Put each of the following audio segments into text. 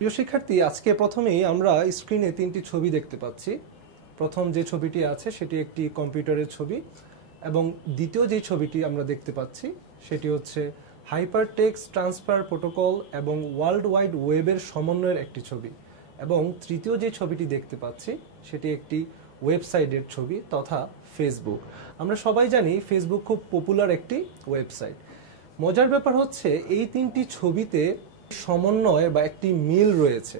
প্রিয় শিক্ষার্থী, আজকে প্রথমেই আমরা স্ক্রিনে তিনটি ছবি দেখতে পাচ্ছি। প্রথম যে ছবিটি আছে সেটি একটি কম্পিউটারের ছবি এবং দ্বিতীয় যে ছবিটি আমরা দেখতে পাচ্ছি সেটি হচ্ছে হাইপারটেক্সট ট্রান্সফার প্রোটোকল এবং ওয়ার্ল্ড ওয়াইড ওয়েবের সমন্বয়ের একটি ছবি এবং তৃতীয় যে ছবিটি দেখতে পাচ্ছি সেটি একটি ওয়েবসাইটের ছবি তথা ফেসবুক। আমরা সবাই জানি ফেসবুক খুব পপুলার একটি ওয়েবসাইট। মজার ব্যাপার হচ্ছে এই তিনটি ছবিতে সমন্বয় বা একটি মিল রয়েছে।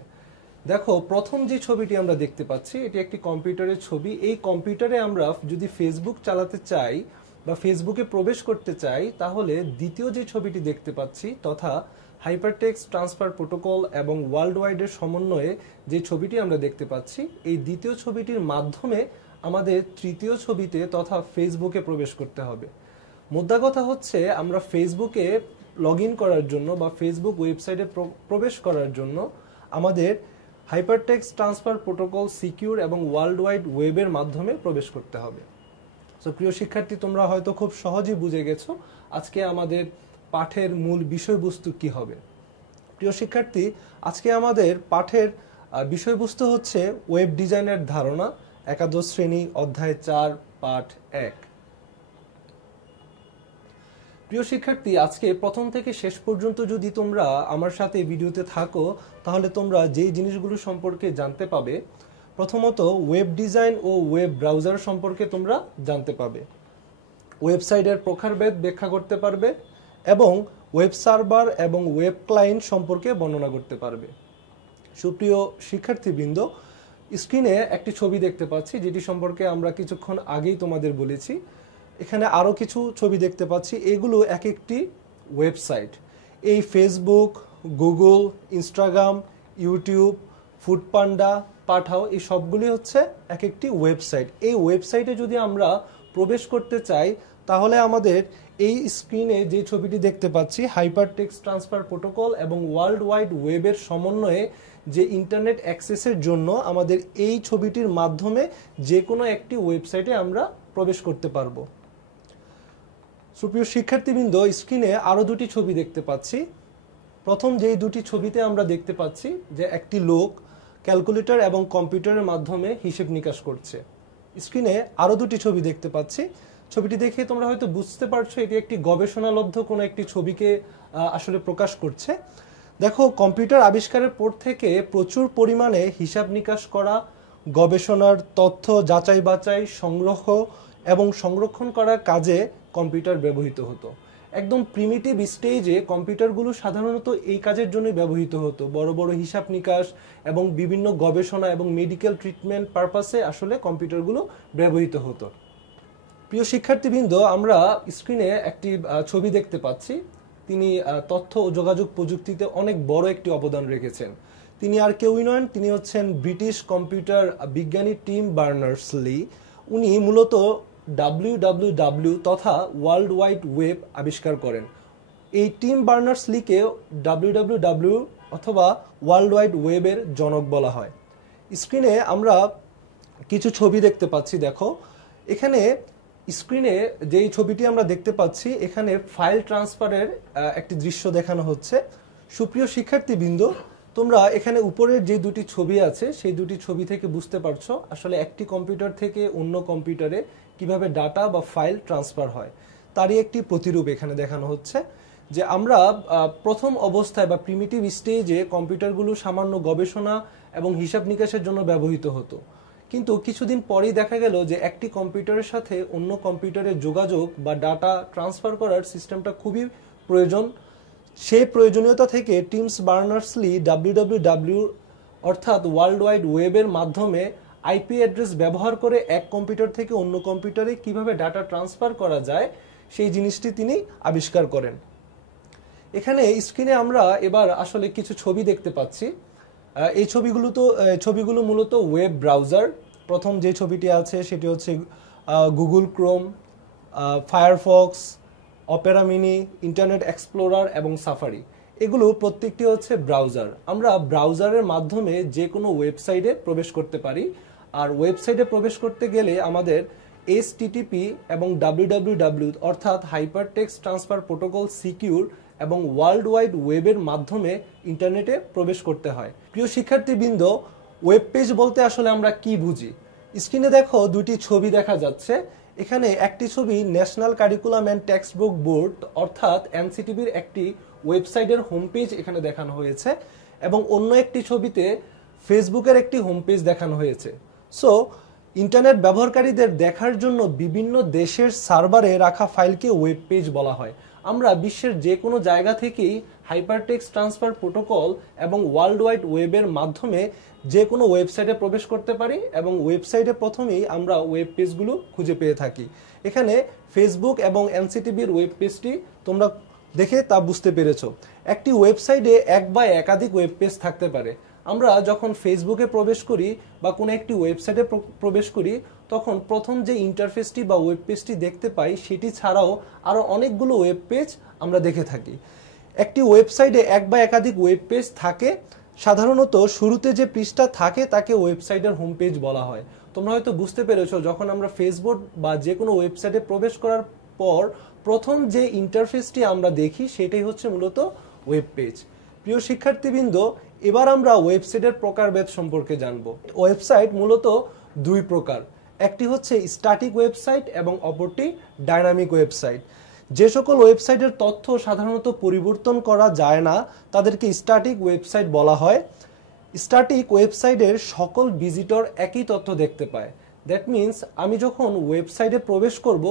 দেখো, প্রথম যে ছবিটি আমরা দেখতে পাচ্ছি এটি একটি কম্পিউটারের ছবি। এই কম্পিউটারে আমরা যদি ফেসবুক চালাতে চাই বা ফেসবুকে প্রবেশ করতে চাই তাহলে দ্বিতীয় যে ছবিটি দেখতে পাচ্ছি তথা হাইপারটেক্সট ট্রান্সফার প্রোটোকল এবং ওয়ার্ল্ড ওয়াইডের সমন্বয়ে যে ছবিটি আমরা দেখতে পাচ্ছি এই দ্বিতীয় ছবিটির মাধ্যমে আমাদের তৃতীয় ছবিতে তথা ফেসবুকে প্রবেশ করতে হবে। মুদ্রা কথা হচ্ছে আমরা ফেসবুকে লগ ইন করার জন্য বা ফেসবুক ওয়েবসাইটে প্রবেশ করার জন্য আমাদের হাইপারটেক্সট ট্রান্সফার প্রোটোকল সিকিউর এবং ওয়ার্ল্ড ওয়াইড ওয়েবের মাধ্যমে প্রবেশ করতে হবে। সো প্রিয় শিক্ষার্থী, তোমরা হয়তো খুব সহজেই বুঝে গেছো আজকে আমাদের পাঠের মূল বিষয়বস্তু কি হবে। প্রিয় শিক্ষার্থী, আজকে আমাদের পাঠের বিষয়বস্তু হচ্ছে ওয়েব ডিজাইনের ধারণা, একাদশ শ্রেণী, অধ্যায় 4, পাঠ 1। প্রিয় শিক্ষার্থী, আজকে প্রথম থেকে শেষ পর্যন্ত যদি তোমরা আমার সাথে ভিডিওতে থাকো তাহলে তোমরা যেই জিনিসগুলো সম্পর্কে জানতে পাবে, প্রথমত ওয়েব ডিজাইন ও ওয়েব ব্রাউজার সম্পর্কে তোমরা জানতে পাবে, ওয়েবসাইটের প্রকারভেদ ব্যাখ্যা করতে পারবে এবং ওয়েব সার্ভার এবং ওয়েব ক্লায়েন্ট সম্পর্কে বর্ণনা করতে পারবে। সুপ্রিয় শিক্ষার্থীবৃন্দ, স্ক্রিনে একটি ছবি দেখতে পাচ্ছি যেটি সম্পর্কে আমরা কিছুক্ষণ আগেই তোমাদের বলেছি। এখানে আরও কিছু ছবি দেখতে পাচ্ছি, এগুলো এক একটি ওয়েবসাইট। এই Facebook, Google, Instagram, YouTube, Foodpanda, Pathao, এই সবগুলি হচ্ছে এক একটি ওয়েবসাইট। এই ওয়েবসাইটে যদি আমরা প্রবেশ করতে চাই তাহলে আমাদের এই স্ক্রিনে যে ছবিটি দেখতে পাচ্ছি হাইপারটেক্সট ট্রান্সফার প্রোটোকল এবং ওয়ার্ল্ড ওয়াইড ওয়েবের সমন্বয়ে যে ইন্টারনেট অ্যাক্সেসের জন্য আমাদের এই ছবিটির মাধ্যমে যে কোনো একটি ওয়েবসাইটে আমরা প্রবেশ করতে পারবো। সুপ্রিয় শিক্ষার্থীবৃন্দ, স্ক্রিনে আরও দুটি ছবি দেখতে পাচ্ছি। প্রথম যেই দুটি ছবিতে আমরা দেখতে পাচ্ছি যে একটি লোক ক্যালকুলেটর এবং কম্পিউটারের মাধ্যমে হিসেব নিকাশ করছে। স্ক্রিনে আরও দুটি ছবি দেখতে পাচ্ছি। ছবিটি দেখে তোমরা হয়তো বুঝতে পারছো এটি একটি গবেষণালব্ধ কোনো একটি ছবিকে আসলে প্রকাশ করছে। দেখো, কম্পিউটার আবিষ্কারের পর থেকে প্রচুর পরিমাণে হিসাব নিকাশ করা, গবেষণার তথ্য যাচাই বাছাই, সংগ্রহ এবং সংরক্ষণ করার কাজে কম্পিউটার ব্যবহৃত হতো। একদম প্রিমিটিভ স্টেজে কম্পিউটারগুলো সাধারণত এই কাজের জন্য ব্যবহৃত হতো। বড় বড় হিসাব নিকাশ এবং বিভিন্ন গবেষণা এবং মেডিকেল ট্রিটমেন্ট পারপাসে আসলে কম্পিউটারগুলো ব্যবহৃত হতো। প্রিয় শিক্ষার্থীবৃন্দ, আমরা স্ক্রিনে একটি ছবি দেখতে পাচ্ছি। তিনি তথ্য ও যোগাযোগ প্রযুক্তিতে অনেক বড় একটি অবদান রেখেছেন। তিনি আর কেউই নন, তিনি হচ্ছেন ব্রিটিশ কম্পিউটার বিজ্ঞানী টিম বার্নার্স-লি। উনি মূলত WWW তথা ওয়ার্ল্ড ওয়াইড ওয়েব আবিষ্কার করেন। এই টিম বার্নার্স-লিকে WWW অথবা ওয়ার্ল্ড ওয়াইড ওয়েবের জনক বলা হয়। স্ক্রিনে আমরা কিছু ছবি দেখতে পাচ্ছি। দেখো, এখানে স্ক্রিনে যেই ছবিটি আমরা দেখতে পাচ্ছি এখানে ফাইল ট্রান্সফারের একটি দৃশ্য দেখানো হচ্ছে। সুপ্রিয় শিক্ষার্থীবৃন্দ, তোমরা এখানে উপরের যে দুটি ছবি আছে সেই দুটি ছবি থেকে বুঝতে পারছো আসলে একটি কম্পিউটার থেকে অন্য কম্পিউটারে কিভাবে ডাটা বা ফাইল ট্রান্সফার হয়, তারই একটি প্রতিরূপ এখানে দেখানো হচ্ছে। যে আমরা প্রথম অবস্থায় বা প্রিমিটিভ স্টেজে কম্পিউটারগুলো সামান্য গবেষণা এবং হিসাব নিকাশের জন্য ব্যবহৃত হতো, কিন্তু কিছুদিন পরেই দেখা গেল যে একটি কম্পিউটারের সাথে অন্য কম্পিউটারের যোগাযোগ বা ডাটা ট্রান্সফার করার সিস্টেমটা খুবই প্রয়োজন। সেই প্রয়োজনীয়তা থেকে টিমস বার্নার্স-লি WWW অর্থাৎ ওয়ার্ল্ড ওয়াইড ওয়েবের মাধ্যমে আইপি অ্যাড্রেস ব্যবহার করে এক কম্পিউটার থেকে অন্য কম্পিউটারে কিভাবে ডাটা ট্রান্সফার করা যায় সেই জিনিসটি তিনি আবিষ্কার করেন। এখানে স্ক্রিনে আমরা এবার আসলে কিছু ছবি দেখতে পাচ্ছি। এই ছবিগুলো মূলত ওয়েব ব্রাউজার। প্রথম যে ছবিটি আছে সেটি হচ্ছে Google Chrome, Firefox, Opera mini, internet explorer এবং সাফারি। এগুলো প্রত্যেকটি হচ্ছে ব্রাউজার। আমরা ব্রাউজারের মাধ্যমে যে কোনো ওয়েবসাইটে প্রবেশ করতে পারি। আর ওয়েবসাইটে প্রবেশ করতে গেলে আমাদের HTTP এবং WWW অর্থাৎ হাইপারটেক্সট ট্রান্সফার প্রোটোকল সিকিউর এবং ওয়ার্ল্ড ওয়াইড ওয়েবের মাধ্যমে ইন্টারনেটে প্রবেশ করতে হয়। প্রিয় শিক্ষার্থীবৃন্দ, ওয়েব পেজ বলতে আসলে আমরা কি বুঝি? স্ক্রিনে দেখো দুটি ছবি দেখা যাচ্ছে। এখানে একটি ছবি national curriculum and text book board অর্থাৎ এনসিটিবির একটি ওয়েবসাইটের হোম পেজ এখানে দেখানো হয়েছে এবং অন্য একটি ছবিতে ফেসবুকের একটি হোম পেজ দেখানো হয়েছে। সো ইন্টারনেট ব্যবহারকারীদের দেখার জন্য বিভিন্ন দেশের সার্ভারে রাখা ফাইলকে ওয়েব পেজ বলা হয়। আমরা বিশ্বের যে কোনো জায়গা থেকেই হাইপারটেক্সট ট্রান্সফার প্রোটোকল এবং ওয়ার্ল্ড ওয়াইড ওয়েবের মাধ্যমে যে কোনো ওয়েবসাইটে প্রবেশ করতে পারি এবং ওয়েবসাইটে প্রথমেই আমরা ওয়েব পেজগুলো খুঁজে পেয়ে থাকি। এখানে ফেসবুক এবং এনসিটিবির ওয়েব পেজটি তোমরা দেখে তা বুঝতে পেরেছো। একটি ওয়েবসাইটে এক বা একাধিক ওয়েব পেজ থাকতে পারে। আমরা যখন ফেসবুকে প্রবেশ করি বা কোনো একটি ওয়েবসাইটে প্রবেশ করি তখন প্রথম যে ইন্টারফেসটি বা ওয়েব পেজটি দেখতে পাই সেটি ছাড়াও আরও অনেকগুলো ওয়েব পেজ আমরা দেখে থাকি। একটি ওয়েবসাইটে এক বা একাধিক ওয়েব পেজ থাকে। সাধারণত শুরুতে যে পৃষ্ঠা থাকে তাকে ওয়েবসাইটের হোম পেজ বলা হয়। তোমরা হয়তো বুঝতে পেরেছো, যখন আমরা ফেসবুক বা যে কোনো ওয়েবসাইটে প্রবেশ করার পর প্রথম যে ইন্টারফেসটি আমরা দেখি সেটাই হচ্ছে মূলত ওয়েব পেজ। প্রিয় শিক্ষার্থীবৃন্দ, এবার আমরা ওয়েবসাইটের প্রকারভেদ সম্পর্কে জানব। ওয়েবসাইট মূলত দুই প্রকার, একটি হচ্ছে স্ট্যাটিক ওয়েবসাইট এবং অপরটি ডাইনামিক ওয়েবসাইট। যে সকল ওয়েবসাইটের তথ্য সাধারণত পরিবর্তন করা যায় না তাদেরকে স্ট্যাটিক ওয়েবসাইট বলা হয়। স্ট্যাটিক ওয়েবসাইটের সকল ভিজিটর একই তথ্য দেখতে পায়। দ্যাট মিনস আমি যখন ওয়েবসাইটে প্রবেশ করব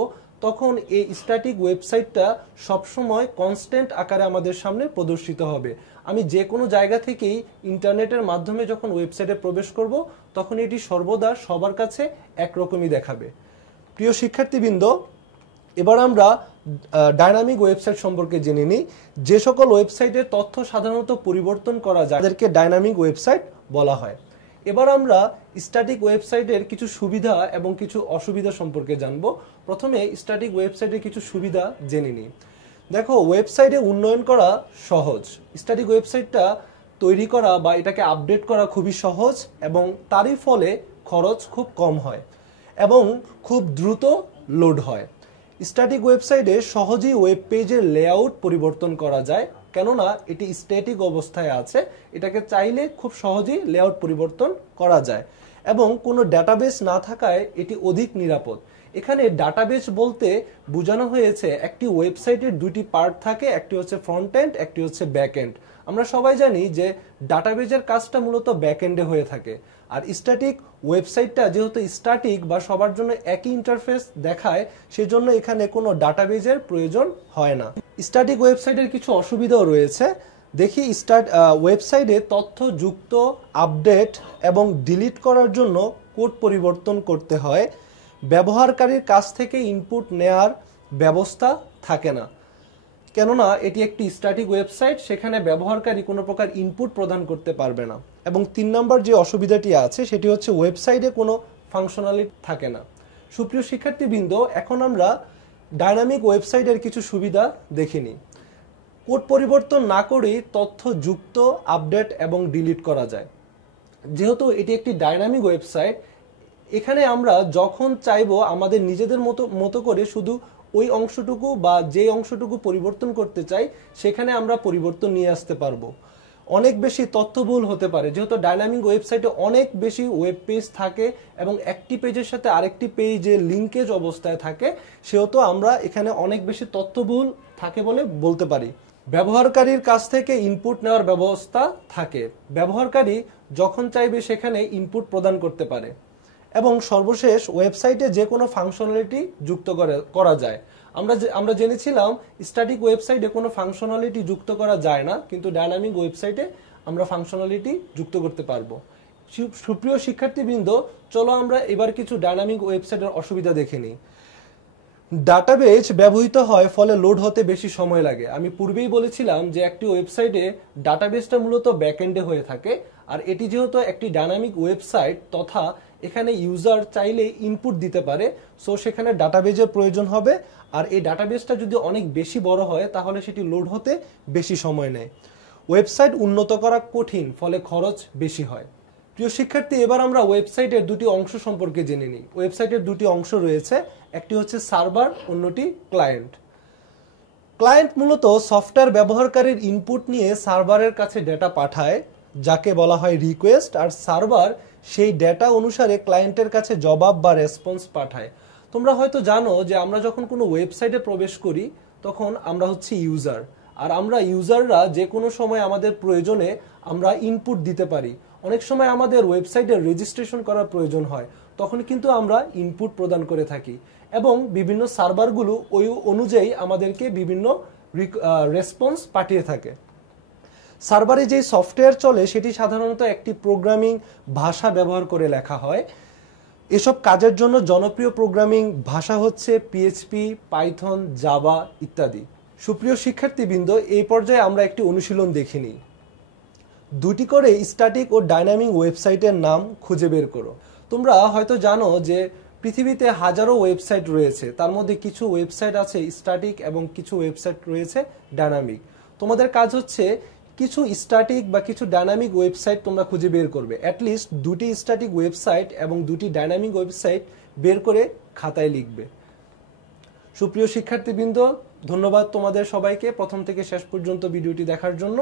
তখন এই স্ট্যাটিক ওয়েবসাইটটা সবসময় কনস্ট্যান্ট আকারে আমাদের সামনে প্রদর্শিত হবে। আমি যে কোনো জায়গা থেকেই ইন্টারনেটের মাধ্যমে যখন ওয়েবসাইটে প্রবেশ করব তখন এটি সর্বদা সবার কাছে একরকমই দেখাবে। প্রিয় শিক্ষার্থীবৃন্দ, এবার আমরা ডাইনামিক ওয়েবসাইট সম্পর্কে জেনে নিই। যে সকল ওয়েবসাইটের তথ্য সাধারণত পরিবর্তন করা যায় তাদেরকে ডাইনামিক ওয়েবসাইট বলা হয়। এবার আমরা স্ট্যাটিক ওয়েবসাইটের কিছু সুবিধা এবং কিছু অসুবিধা সম্পর্কে জানব। প্রথমে স্ট্যাটিক ওয়েবসাইটের কিছু সুবিধা জেনে নিই। দেখো, ওয়েবসাইটে উন্নয়ন করা সহজ। স্ট্যাটিক ওয়েবসাইটটা তৈরি করা বা এটাকে আপডেট করা খুবই সহজ এবং তারই ফলে খরচ খুব কম হয় এবং খুব দ্রুত লোড হয়। স্ট্যাটিক ওয়েবসাইটে সহজেই ওয়েব পেজের লেআউট পরিবর্তন করা যায়, কেননা এটি স্ট্যাটিক অবস্থায় আছে। এটাকে চাইলে খুব সহজেই লেআউট পরিবর্তন করা যায় এবং কোনো ডাটাবেস না থাকায় এটি অধিক নিরাপদ। এখানে ডাটাবেস বলতে বোঝানো হয়েছে একটি ওয়েবসাইটের দুটি পার্ট থাকে, একটি হচ্ছে ফ্রন্ট এন্ড, একটি হচ্ছে ব্যাক এন্ড। আমরা সবাই জানি যে ডাটাবেজের কাজটা মূলত ব্যাক এন্ডে হয়ে থাকে, আর স্ট্যাটিক ওয়েবসাইটটা যেহেতু স্ট্যাটিক বা সবার জন্য একই ইন্টারফেস দেখায় সেজন্য এখানে কোনো ডাটাবেজের প্রয়োজন হয় না। স্ট্যাটিক ওয়েবসাইটের কিছু অসুবিধাও রয়েছে। দেখি, ওয়েবসাইটে তথ্য যুক্ত, আপডেট এবং ডিলিট করার জন্য কোড পরিবর্তন করতে হয়। ব্যবহারকারীর কাছ থেকে ইনপুট নেয়ার ব্যবস্থা থাকে না, কেননা এটি একটি স্ট্যাটিক ওয়েবসাইট, সেখানে ব্যবহারকারী কোনো প্রকার ইনপুট প্রদান করতে পারবে না। এবং 3 নম্বর যে অসুবিধাটি আছে সেটি হচ্ছে ওয়েবসাইটে কোনো ফাংশনালিটি থাকে না। সুপ্রিয় শিক্ষার্থীবৃন্দ, এখন আমরা ডাইনামিক ওয়েবসাইটের কিছু সুবিধা দেখে নিই। কোড পরিবর্তন না করেই তথ্য যুক্ত, আপডেট এবং ডিলিট করা যায়। যেহেতু এটি একটি ডাইনামিক ওয়েবসাইট, এখানে আমরা যখন চাইবো আমাদের নিজেদের মতো করে শুধু ওই অংশটুকু বা যে অংশটুকু পরিবর্তন করতে চাই সেখানে আমরা পরিবর্তন নিয়ে আসতে পারবো। অনেক বেশি তথ্যবহুল হতে পারে, যেহেতু ডাইনামিক ওয়েবসাইটে অনেক বেশি ওয়েব পেজ থাকে এবং একটি পেজের সাথে আরেকটি পেজে লিঙ্কেজ অবস্থায় থাকে, সেহেতু আমরা এখানে অনেক বেশি তথ্যবহুল থাকে বলে বলতে পারি। ব্যবহারকারীর কাছ থেকে ইনপুট নেওয়ার ব্যবস্থা থাকে, ব্যবহারকারী যখন চাইবে সেখানে ইনপুট প্রদান করতে পারে। এবং সর্বশেষ, ওয়েবসাইটে যে কোনো ফাংশনালিটি যুক্ত করা যায়। আমরা জেনেছিলাম স্ট্যাটিক ওয়েবসাইটে কোনো ফাংশনালিটি যুক্ত করা যায় না, কিন্তু ডাইনামিক ওয়েবসাইটে আমরা ফাংশনালিটি যুক্ত করতে পারবো। সুপ্রিয় শিক্ষার্থীবৃন্দ, চলো আমরা এবার কিছু ডাইনামিক ওয়েবসাইটের অসুবিধা দেখে নিই। ডাটাবেজ ব্যবহৃত হয় ফলে লোড হতে বেশি সময় লাগে। আমি পূর্বেই বলেছিলাম যে একটি ওয়েবসাইটে ডাটাবেজটা মূলত ব্যাকএন্ডে হয়ে থাকে, আর এটি যেহেতু একটি ডাইনামিক ওয়েবসাইট তথা এখানে ইউজার চাইলে ইনপুট দিতে পারে, সো সেখানে ডাটাবেজের প্রয়োজন হবে। আর এই ডাটাবেজটা যদি অনেক বেশি বড় হয় তাহলে সেটি লোড হতে বেশি সময় নেয়। ওয়েবসাইট উন্নত করা কঠিন, ফলে খরচ বেশি হয়। প্রিয় শিক্ষার্থী, এবার আমরা ওয়েবসাইটের দুটি অংশ সম্পর্কে জেনে নিই। ওয়েবসাইটের দুটি অংশ রয়েছে, একটি হচ্ছে সার্ভার, অন্যটি ক্লায়েন্ট। ক্লায়েন্ট মূলত সফটওয়্যার ব্যবহারকারীর ইনপুট নিয়ে সার্ভারের কাছে ডেটা পাঠায়, যাকে বলা হয় রিকোয়েস্ট, আর সার্ভার সেই ডেটা অনুসারে ক্লায়েন্টের কাছে জবাব বা রেসপন্স পাঠায়। তোমরা হয়তো জানো যে আমরা যখন কোনো ওয়েবসাইটে প্রবেশ করি তখন আমরা হচ্ছি ইউজার, আর আমরা ইউজাররা যে কোনো সময় আমাদের প্রয়োজনে আমরা ইনপুট দিতে পারি। অনেক সময় আমাদের ওয়েবসাইটে রেজিস্ট্রেশন করার প্রয়োজন হয়, তখন কিন্তু আমরা ইনপুট প্রদান করে থাকি এবং বিভিন্ন সার্ভারগুলো ওই অনুযায়ী আমাদেরকে বিভিন্ন রেসপন্স পাঠিয়ে থাকে। সার্ভারে যে সফটওয়্যার চলে সেটি সাধারণত একটি প্রোগ্রামিং ভাষা ব্যবহার করে লেখা হয়। এসব কাজের জন্য জনপ্রিয় প্রোগ্রামিং ভাষা হচ্ছে পিএইচপি, পাইথন, জাভা ইত্যাদি। সুপ্রিয় শিক্ষার্থীবৃন্দ, এই পর্যায়ে আমরা একটি অনুশীলন দেখে নিই। দুটি করে স্ট্যাটিক ও ডাইনামিক ওয়েবসাইটের নাম খুঁজে বের করো। তোমরা হয়তো জানো যে পৃথিবীতে হাজারো ওয়েবসাইট রয়েছে, তার মধ্যে কিছু ওয়েবসাইট আছে স্ট্যাটিক এবং কিছু ওয়েবসাইট রয়েছে ডাইনামিক। তোমাদের কাজ হচ্ছে কিছু স্ট্যাটিক বা কিছু ডাইনামিক ওয়েবসাইট তোমরা খুঁজে বের করবে। অ্যাটলিস্ট দুটি স্ট্যাটিক ওয়েবসাইট এবং দুটি ডাইনামিক ওয়েবসাইট বের করে খাতায় লিখবে। সুপ্রিয় শিক্ষার্থীবৃন্দ, ধন্যবাদ তোমাদের সবাইকে প্রথম থেকে শেষ পর্যন্ত ভিডিওটি দেখার জন্য।